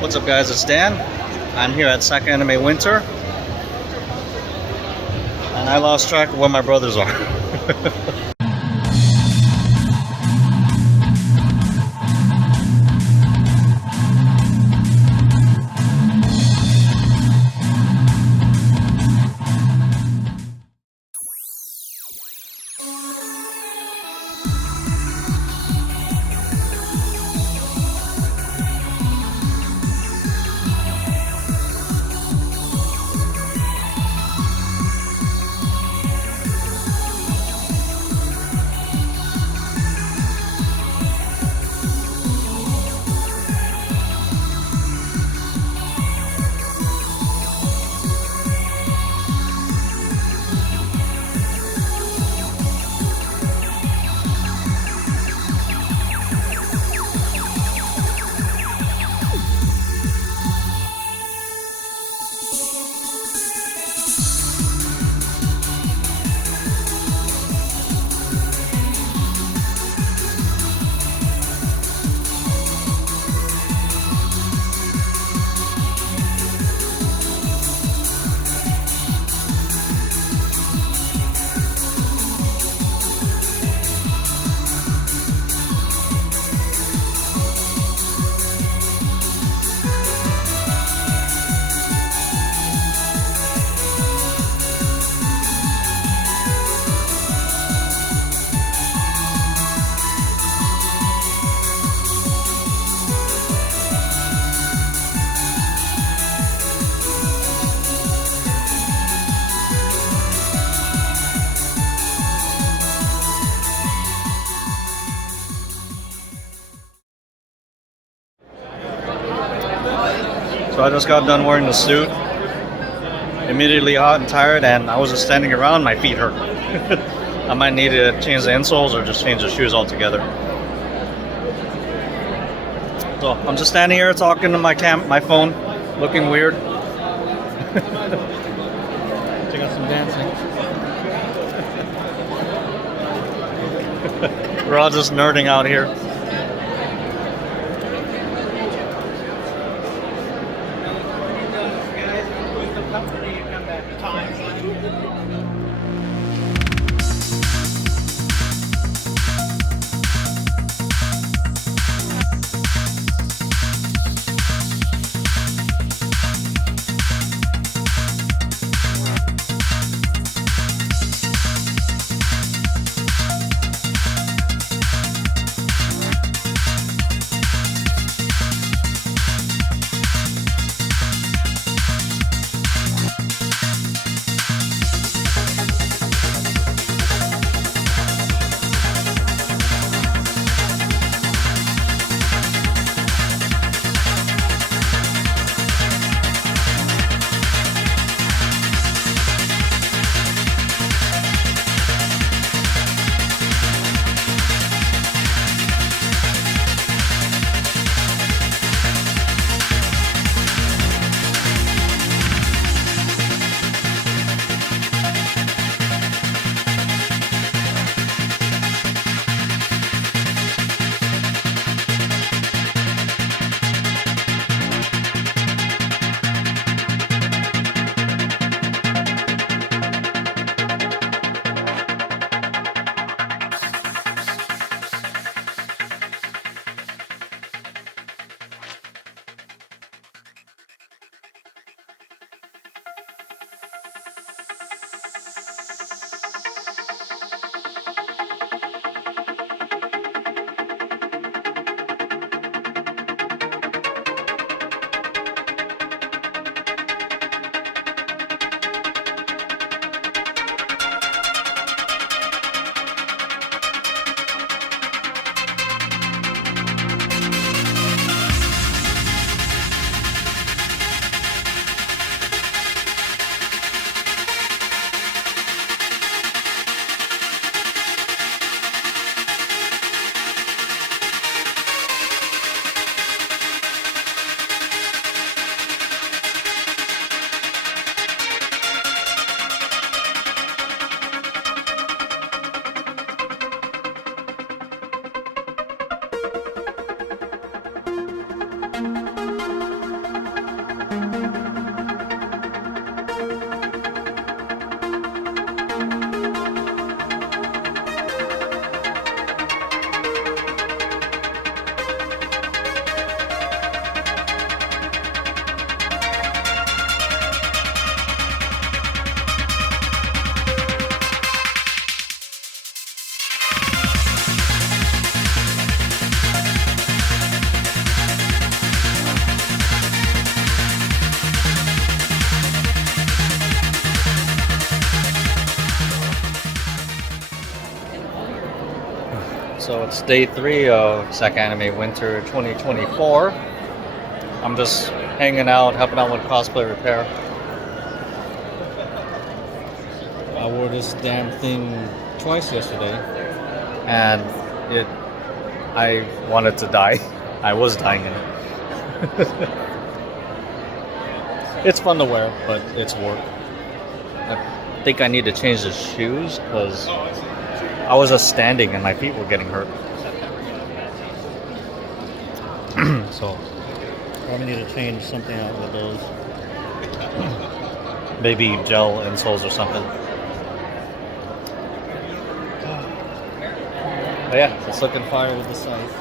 What's up guys, it's Dan. I'm here at SacAnime Winter and I lost track of where my brothers are. So I just got done wearing the suit, immediately hot and tired, and I was just standing around, my feet hurt. I might need to change the insoles or just change the shoes altogether. So I'm just standing here talking to my phone, looking weird. Check out some dancing. We're all just nerding out here. So it's day 3 of SacAnime Winter 2024. I'm just hanging out, helping out with cosplay repair. I wore this damn thing twice yesterday, and I wanted to die. I was dying in it. It's fun to wear, but it's work. I think I need to change the shoes because I was just standing and my feet were getting hurt. So probably need to change something out with those. Maybe gel insoles or something. But yeah, it's looking fire with the scythe.